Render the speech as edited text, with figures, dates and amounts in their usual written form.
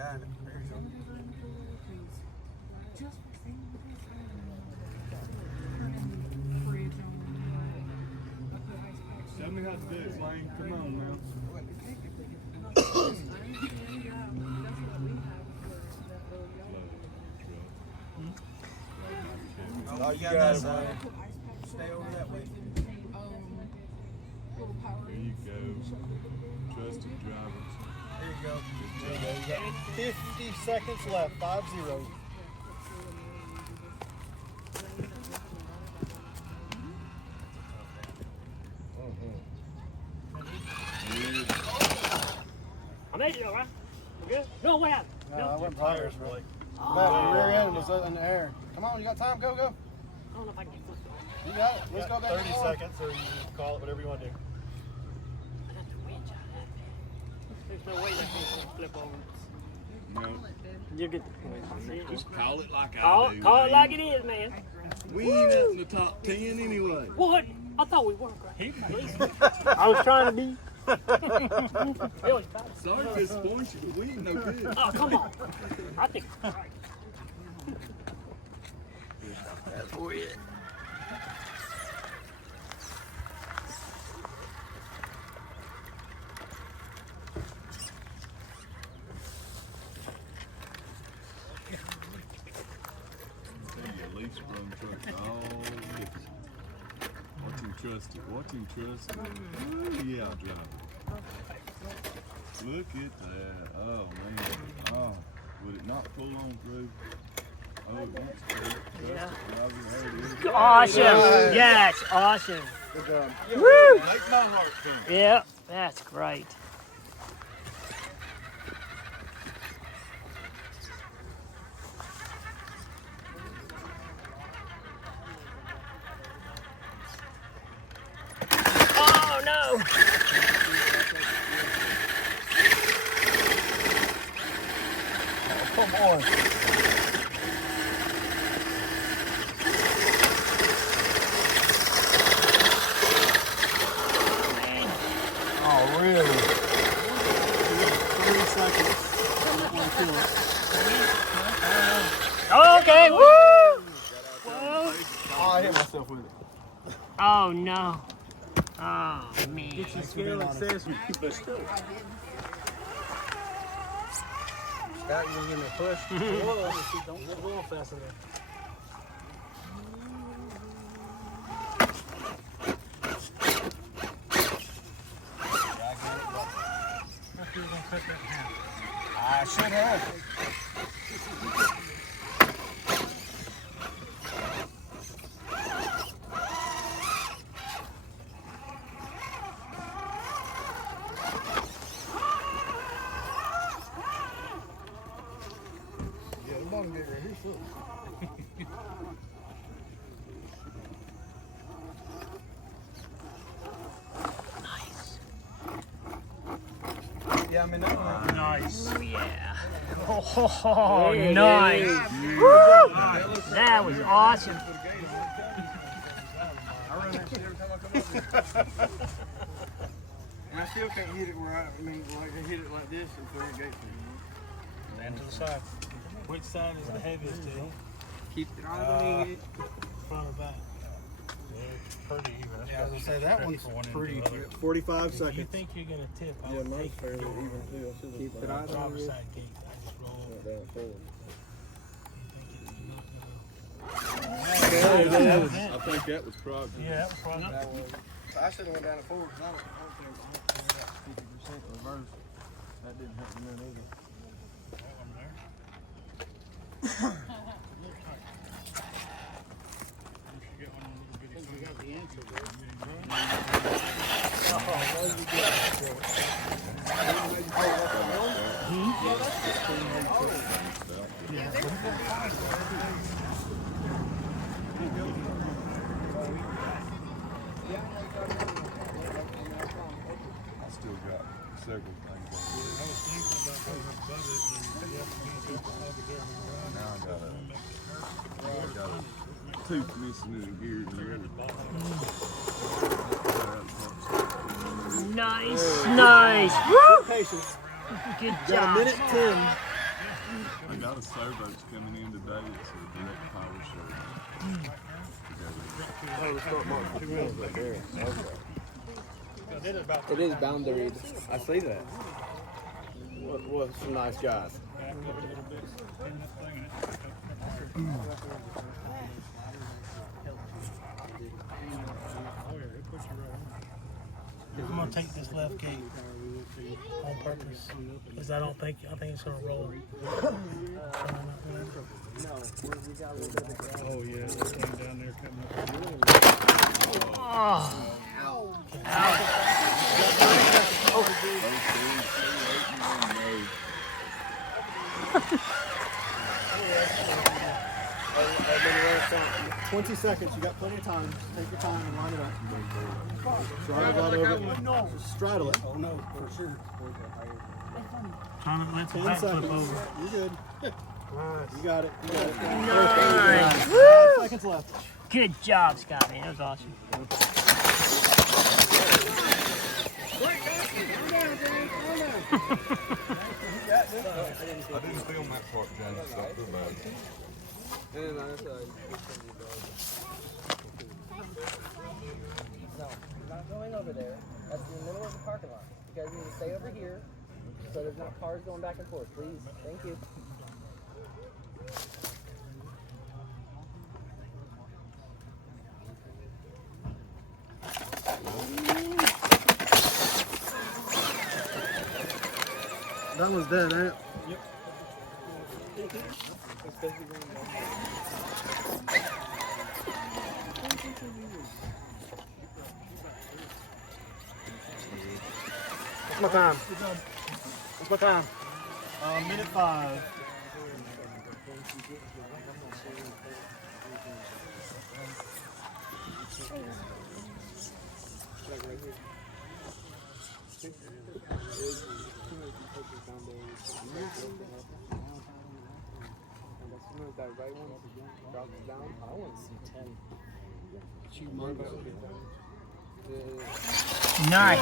guy in it. There you go. Tell me how to do it, Lane. Come on now. Oh, you got that side. Stay over that way. There you go. Trusted drivers. There you go. There you go. You got 50 seconds left. 5-0. I made it, all right? We good? No, what happened? No, I went tires, really. Back rear end was in the air. Come on, you got time? Go, go. I don't know if I can get flipped on. You got it. Let's go back. 30 seconds, or you can call it whatever you want to do. I got the winch out of that. There's no way that thing can flip on. No. You get the point. Just call it like Call I do. it Lane. like it is, man. We ain't up in the top 10 anyway. What? I thought we were. I was trying to be. Really? Sorry to disappoint you, but we ain't no good. Oh, come on. I think. All right. That's for it. At least run trucks all this. Watch him trust it. Watch him trust it. Ooh, yeah, drive. Look at that. Oh, man. Oh, would it not pull on through? Oh, it wants to. Trust Yeah. it, driver. There it is. Awesome. Nice. Yes, awesome. Good job. Woo! Make my heart sing. Yeah, that's great. Oh no! Come on. Oh, really? 3 seconds. Okay, woo! Whoa. Oh, I hit myself with it. Oh no. Oh man. Get your scale accessory. Scott, you gonna give me a push? Don't get real fast in there. I should have. Yeah, the bottom get right here, foot. Yeah, I mean, Nice. Oh yeah. Oh, nice. Woo! That was awesome. I run that shit every time I come up. And I still can't hit it where I mean, like I hit it like this and put it gates in. And to the side. Which side is the heaviest to you? Keep it on the Front or back? Yeah, it's pretty even. That's Yeah, I was gonna say that one's for one end pretty. to the other. 45 If you seconds. think you're gonna tip, I Yeah, would mine's take fairly your even too. I should Keep it have on. driver's side gate. I just roll. down forward. You think it's not I think that was progress. Yeah, that was probably That was. I should have went down to forward because I don't think I got 50% reverse. That didn't help me none either. I still got several things. Now I got a tooth missing in the gear in Nice, nice. Woo! Patience. Good Got a job. minute 10. I got a sailboat's coming in today. It's a direct power show. Oh, the start mark 2 minutes right there. It is boundaried. I see that. What some nice guys. I'm gonna take this left gate on purpose because I think it's gonna roll. Oh yeah, that thing down there coming up. Oh, 20 seconds. You got plenty of time. Just take your time and line it up. Straddle that over. Just straddle it. Oh no, for sure. Trying to let the 10 back flip seconds. over. You're good. You got it. You got it. Nice. 5 seconds left. Good job, Scott, man. That was awesome. I didn't film that part, James. So I feel bad. And then on this side. No, I'm not going over there. That's in the middle of the parking lot. You guys need to stay over here so there's not cars going back and forth, please. Thank you. That one's dead, ain't it? What's my time? What's my time? Minute 5. That right one drops down. I want to see 10. Nice.